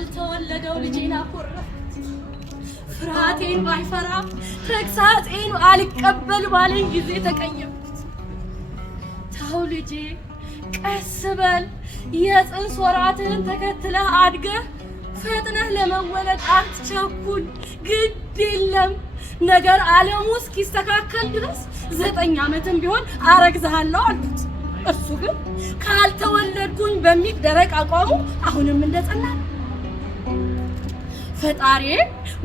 ያልተወለደው ልጄን አኮረፍኩት። ፍርሃቴን ባይፈራ ተግሳጼን አልቀበል ባለኝ ጊዜ ተቀየምኩት። ተው ልጄ ቀስ በል፣ የጽንስ ወራትህን ተከትለህ አድገህ ፈጥነህ ለመወለድ አትቸኩል፣ ግድ የለም ነገር ዓለሙ እስኪስተካከል ድረስ 9 ዓመትም ቢሆን አረግዝሃለሁ አልኩት። እርሱ ግን ካልተወለድኩኝ በሚል ደረቅ አቋሙ አሁንም እንደጸና ነው። ፈጣሪ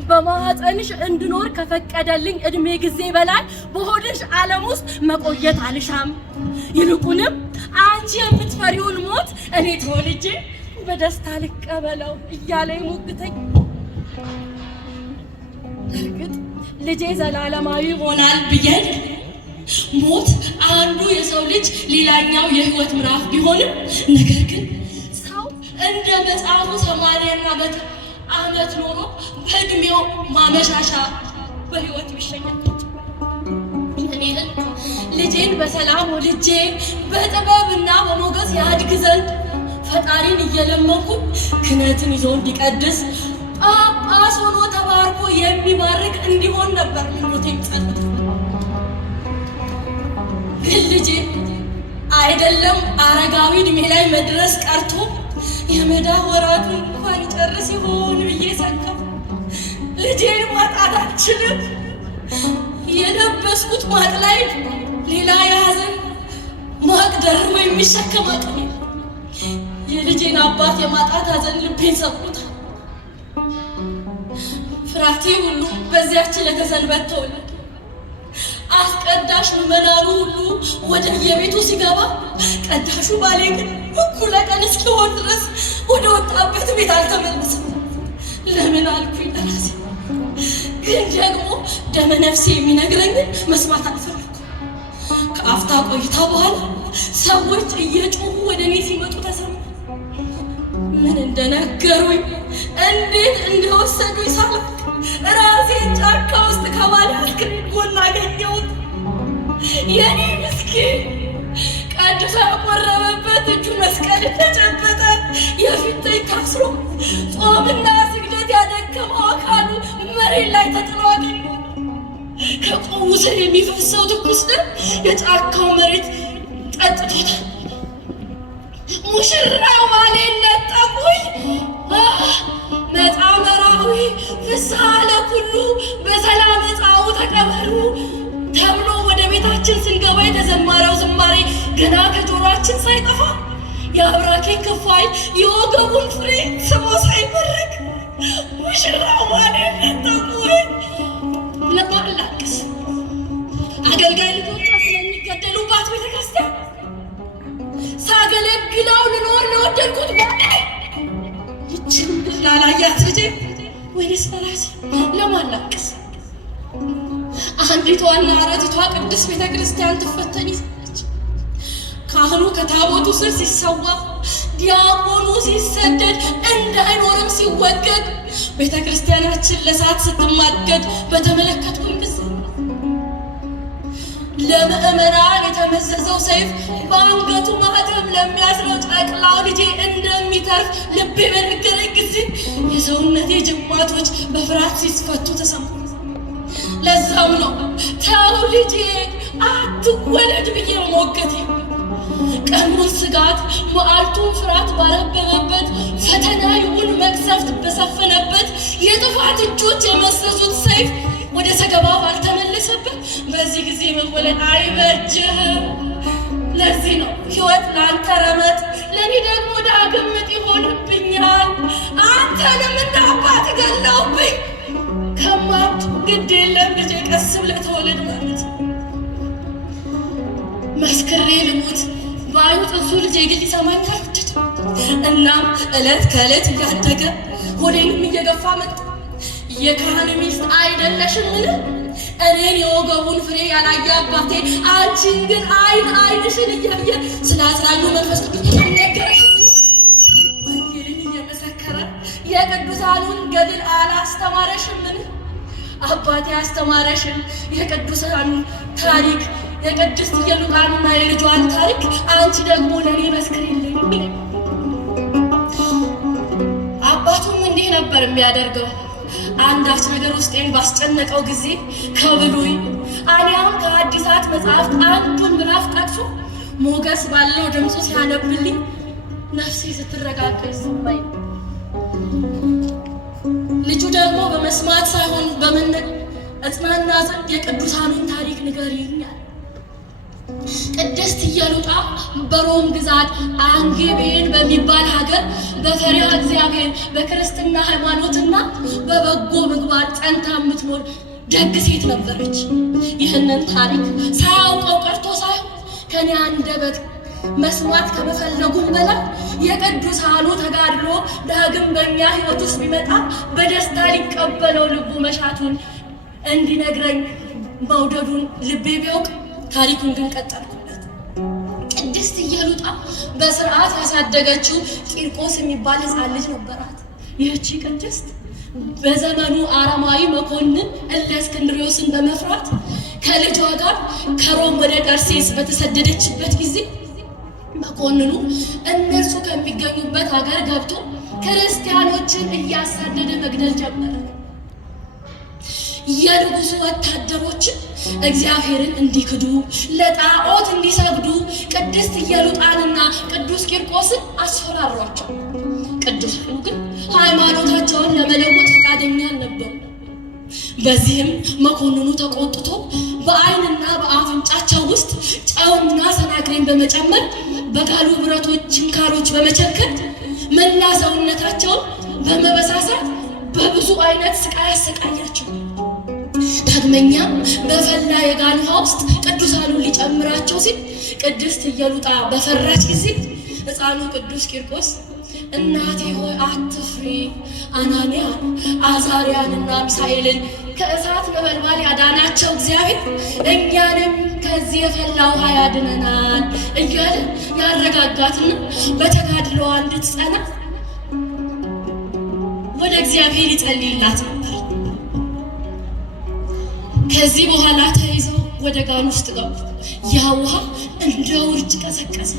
በማህፀንሽ እንድኖር ከፈቀደልኝ እድሜ ጊዜ በላይ በሆድሽ ዓለም ውስጥ መቆየት አልሻም። ይልቁንም አንቺ የምትፈሪውን ሞት እኔ ተወልጄ በደስታ ልቀበለው እያለ ይሞግተኝ። እርግጥ ልጄ ዘላለማዊ ይሆናል ብዬ ሞት አንዱ የሰው ልጅ ሌላኛው የህይወት ምዕራፍ ቢሆንም ነገር ግን ሰው እንደ መጽሐፉ 80 ዓመት ኖሮ በእድሜው ማመሻሻ በህይወት ይሸኛል። እኔን ልጄን በሰላም ወልጄ በጥበብና በሞገስ ያድግ ዘንድ ፈጣሪን እየለመንኩ ክህነትን ይዞ እንዲቀድስ ጳጳስ ሆኖ ተባርኮ የሚባርክ እንዲሆን ነበር ምኞቴም ጸሎት። ግን ልጄ አይደለም አረጋዊ እድሜ ላይ መድረስ ቀርቶ የመዳ ወራቱን እንኳን ይጨርስ ይሆን ብዬ ሰጋሁ። ልጄን ማጣት አልችልም። የለበስኩት ማቅ ላይ ሌላ የያዘን ማቅ ደርቦ የሚሸከም አቅም የልጄን አባት የማጣት ሐዘን ልቤን ሰብሮታል። ፍራቴ ሁሉ በዚያች ለተሰንበት ተወለደ። አስቀዳሽ ምዕመናኑ ሁሉ ወደ የቤቱ ሲገባ ቀዳሹ ባሌ ግን እኩለ ቀን እስኪሆን ድረስ ወደ ወጣበት ቤት አልተመለሰም። ለምን አልኩኝ ለራሴ። ግን ደግሞ ደመ ነፍሴ የሚነግረኝን መስማት አልፈለኩም። ከአፍታ ቆይታ በኋላ ሰዎች እየጮሁ ወደ እኔ ሲመጡ ተሰማ። ምን እንደነገሩኝ እንዴት እንደወሰዱኝ ሳላውቅ ራሴን ጫካ ውስጥ ከባለ አስክሬን ጎን አገኘሁት። የኔ ምስኪን ቀድሳ ያቆረበበት እጁ መስቀል ተጨበጠ። የፊተኝ ታስሮ ጾምና ስግደት ያደከመው አካሉ መሬት ላይ ተጥሎ አገኘሁ። ከቆሙ ስር የሚፈሰው ትኩስ ደም የጫካው መሬት ጠጥቶታል። ሙሽራው ባሌን ነጠቁኝ። መጣመራዊ ፍስሐ ለኩሉ በሰላም ዕፃው ተቀበሉ ተብሎ ወደ ቤታችን ስንገባ የተዘመረው ዝማሬ ገና ከጆሮአችን ሳይጠፋ የአብራኬን ክፋይ የወገቡን ፍሬ ስሞ ሳይመረቅ ሙሽራው ባሌን ነጠቁኝ። ለማላቅስ አገልጋይ ልጆቿ ስለሚገደሉባት ቤተክርስቲያን ሳገለግለው ልኖር ለወደድኩት ባሌ ይችን ላላያት ልጄ ወይስ ለራሴ ለማላቅስ? አንዲቷና አረቲቷ ቅድስት ቤተክርስቲያን ትፈተን ይዛለች። ካህኑ ከታቦቱ ስር ሲሰዋ፣ ዲያቆኑ ሲሰደድ እንዳይኖርም ሲወገድ፣ ቤተክርስቲያናችን ለሰዓት ስትማገድ በተመለከትኩኝ ጊዜ ለምዕመናን የተመዘዘው ሰይፍ በአንገቱ ማህተም ለሚያስረው ጨቅላው ልጄ እንደሚተርፍ ልቤ በነገረኝ ጊዜ የሰውነቴ ጅማቶች በፍርሃት ሲስፈቱ ተሰሙ። ለዛም ነው ተው ልጄ አትወለድ ብዬ መሞገቴ። ቀኑን ስጋት መዓልቱን ፍርሃት ባረበበበት፣ ፈተና ይሁን መቅሰፍት በሰፈነበት፣ የጥፋት እጆች የመሰሱት ሰይፍ ወደ ሰገባው ባልተመለሰበት በዚህ ጊዜ መወለድ አይበጅህም። ለዚህ ነው ሕይወት ለአንተ ረመጥ፣ ለእኔ ደግሞ ዳግም ምጥ ይሆንብኛል። አንተንም እንደ አባት ገለውብኝ ከማብድ ግድ የለም ልጄ ቀስ ብለህ ተወለድ ማለት መስክሬ ልሙት ባዩ ጥንሱ ልጄ ግን ሊሰማኝ አልወደድም። እናም ዕለት ከዕለት እያደገ ሆዴንም እየገፋ መጣ። የካህን ሚስት አይደለሽምን? እኔን የወገቡን ፍሬ ያላየ አባቴ አንቺን ግን ዓይንሽን እያየ ስለ አጽናኙ መንፈስ ቅዱስ ነገረሽምን? ወንጌልን እየመሰከረ የቅዱሳኑን ገድል አላስተማረሽምን? አባቴ አስተማረሽን የቅዱሳኑን ታሪክ፣ የቅድስት ኢየሉጣንና የልጇን ታሪክ አንቺ ደግሞ ለእኔ መስክሪልኝ። አባቱም ነበር የሚያደርገው። አንዳች ነገር ውስጤን ባስጨነቀው ጊዜ ከብሉይ አሊያም ከአዲሳት መጽሐፍት አንዱን ምዕራፍ ጠቅሶ ሞገስ ባለው ድምፁ ሲያነብልኝ ነፍሴ ስትረጋጋ ይሰማኝ። ልጁ ደግሞ በመስማት ሳይሆን በመነቅ እጽናና ዘንድ የቅዱሳኑን ታሪክ ንገሪኛል። ቅድስት ኢየሉጣ በሮም ግዛት አንጌቤን በሚባል ሀገር በፈሪሃ እግዚአብሔር በክርስትና ሃይማኖትና በበጎ ምግባር ጸንታ የምትኖር ደግ ሴት ነበረች። ይህንን ታሪክ ሳያውቀው ቀርቶ ሳይሆን ከኔ አንደበት መስማት ከመፈለጉም በላይ የቅዱሳኑ ተጋድሎ ዳግም በእኛ ሕይወት ውስጥ ቢመጣ በደስታ ሊቀበለው ልቡ መሻቱን እንዲነግረኝ መውደዱን ልቤ ቢያውቅ ታሪኩን ግን ቀጠልኩለት። ቅድስት ኢየሉጣ በስርዓት ያሳደገችው ቂርቆስ የሚባል ሕፃን ልጅ ነበራት። ይህቺ ቅድስት በዘመኑ አረማዊ መኮንን እለእስክንድርዮስን በመፍራት ከልጇ ጋር ከሮም ወደ ጠርሴስ በተሰደደችበት ጊዜ መኮንኑ እነርሱ ከሚገኙበት ሀገር ገብቶ ክርስቲያኖችን እያሳደደ መግደል ጀመረ። የንጉሱ ወታደሮችን እግዚአብሔርን እንዲክዱ ለጣዖት እንዲሰግዱ ቅድስት ኢየሉጣንና ቅዱስ ቂርቆስን አስፈራሯቸው። ቅዱሳኑ ግን ሃይማኖታቸውን ለመለወጥ ፈቃደኛ አልነበሩ። በዚህም መኮንኑ ተቆጥቶ በዓይንና በአፍንጫቸው ውስጥ ጨውና ሰናክሬን በመጨመር በጋሉ ብረቶች ችንካሮች በመቸከል መላ ሰውነታቸውን በመበሳሳት በብዙ አይነት ስቃይ አሰቃያቸው። ዳግመኛም በፈላ የጋን ውሃ ውስጥ ቅዱሳኑን ሊጨምራቸው ሲል ቅድስት ኢየሉጣ በፈራች ጊዜ ሕፃኑ ቅዱስ ቂርቆስ እናቴ ሆይ አትፍሪ፣ አናንያን አዛርያንና ሚሳኤልን ከእሳት ነበልባል ያዳናቸው እግዚአብሔር እኛንም ከዚህ የፈላ ውሃ ያድነናል እያለ ያረጋጋትና በተጋድሎዋ እንድትጸና ወደ እግዚአብሔር ይጸልይላት ነበር። ከዚህ በኋላ ተይዘው ወደ ጋን ውስጥ ገቡ። ያ ውሃ እንደ ውርጭ ቀዘቀዘ።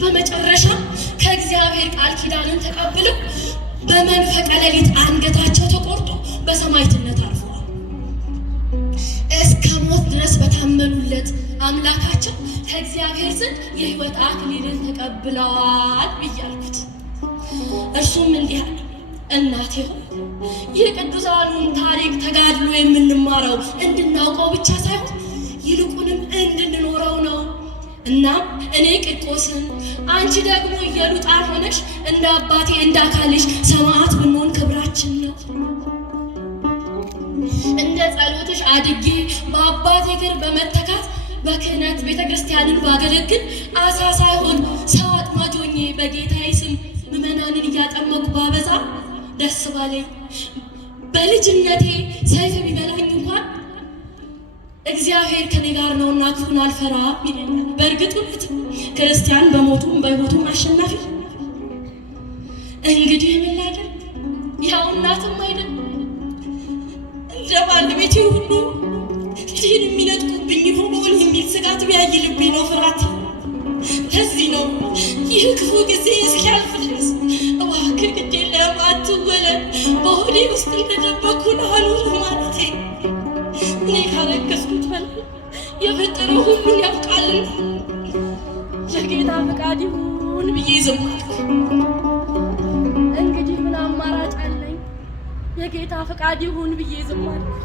በመጨረሻ ከእግዚአብሔር ቃል ኪዳንን ተቀብለው በመንፈቀ ሌሊት አንገታቸው ተቆርጦ በሰማዕትነት አርፈዋል። እስከ ሞት ድረስ በታመኑለት አምላካቸው ከእግዚአብሔር ዘንድ የሕይወት አክሊልን ተቀብለዋል ብያልኩት። እርሱም እንዲህ አለ፣ እናቴ ሆይ የቅዱሳኑን ታሪክ ተጋድሎ የምንማረው እንድናውቀው ብቻ ሳይሆን ይልቁንም እንድንኖረው ነው። እናም እኔ ቂርቆስን አንቺ ደግሞ ኢየሉጣን ሆነሽ እንደ አባቴ እንዳካልሽ ሰማዕት ብንሆን ክብራችን ነው። እንደ ጸሎትሽ አድጌ በአባቴ እግር በመተካት በክህነት ቤተ ክርስቲያንን ባገለግል አሳ ሳይሆን ሰው አጥማጅ ሆኜ በጌታዬ ስም ምዕመናንን እያጠመቁ ባበዛ ደስ ባለኝ። በልጅነቴ ሰይፍ ቢበላኝ እንኳን እግዚአብሔር ከኔ ጋር ነውና ክፉን አልፈራም ይለኛል። በእርግጥ እውነት ክርስቲያን በሞቱም በሕይወቱም አሸናፊ። እንግዲህ ምን ላድርግ? ያው እናትም አይደል እንደ ባለቤቴ ሁሉ ልጄን የሚነጥቁብኝ ሆኖን የሚል ስጋት ቢያይልብኝ ነው ፍርሃት። ለዚህ ነው ይህ ክፉ ጊዜ እስኪያልፍ ድረስ እባክህ ግድ የለም አትወለድ፣ በሆዴ ውስጥ እንደደበኩን አኑር ማለቴ። እኔ ካረገዝኩት በላይ የፈጠረው ሁሉን ያውቃልና የጌታ ፈቃድ ይሁን ብዬ ዝም አልኩ። እንግዲህ ምን አማራጭ አለኝ? የጌታ ፈቃድ ይሁን ብዬ ዝም አልኩ።